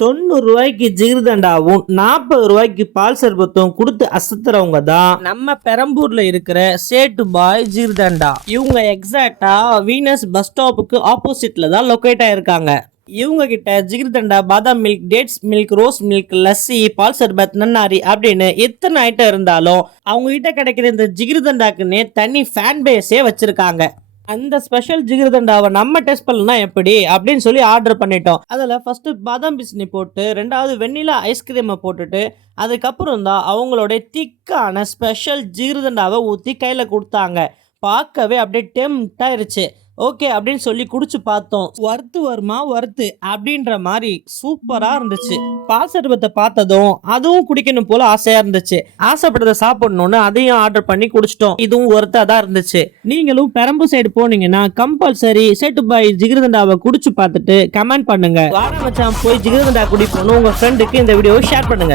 90 ரூபாய்க்கு ஜிகிர்தண்டாவும் 40 ரூபாய்க்கு பால் சர்பத்தும் கொடுத்து அசத்துறவங்க தான் நம்ம பெரம்பூர்ல இருக்கிற சேட்டு பாய் ஜிகிர்தண்டா. இவங்க எக்ஸாக்டா வீனஸ் பஸ் ஸ்டாப்புக்கு ஆப்போசிட்ல தான் லொக்கேட் ஆயிருக்காங்க. இவங்க கிட்ட jigarthanda, badam milk, dates milk, rose milk, lassi, பால் சர்பத், நன்னாரி அப்படின்னு எத்தனை ஐட்டம் இருந்தாலும் அவங்க கிட்ட கிடைக்கிற இந்த ஜிகிர்தண்டாக்குன்னே தனி ஃபேன் பேஸே வச்சிருக்காங்க. அந்த ஸ்பெஷல் ஜிகிர்தண்டாவை நம்ம டெஸ்ட் பண்ணலாம் எப்படி அப்படின்னு சொல்லி ஆர்டர் பண்ணிட்டோம். அதில் ஃபர்ஸ்ட் பாதாம் பிஸ்னி போட்டு, ரெண்டாவது வெண்ணிலா ஐஸ்கிரீமை போட்டுட்டு, அதுக்கப்புறம் தான் அவங்களோட திக்கான ஸ்பெஷல் ஜிகிர்தண்டாவை ஊற்றி கையில் கொடுத்தாங்க. பார்க்கவே அப்படியே டெம்ட் ஆயிருச்சு. ஓகே அப்படின்னு சொல்லி குடிச்சு பார்த்தோம். வறுத்து வருமா வறுத்து அப்படின்ற மாதிரி சூப்பரா இருந்துச்சு. பால் சர்பத்தை பார்த்ததும் அதுவும் குடிக்கணும் போல ஆசையா இருந்துச்சு. ஆசைப்பட்டதை சாப்பிடணும்னு அதையும் ஆர்டர் பண்ணி குடிச்சிட்டோம். இதுவும் ஒருத்தா தான் இருந்துச்சு. நீங்களும் பெரம்பூர் சைடு போனீங்கன்னா கம்பல்சரி சேட்டு பாய் ஜிகிர்தண்டாவை குடிச்சு பார்த்துட்டு கமெண்ட் பண்ணுங்க. வாரம் மச்சான் போய் ஜிகிர்தண்டா குடிப்போம் உங்க ஃப்ரெண்டுக்கு இந்த வீடியோவை ஷேர் பண்ணுங்க.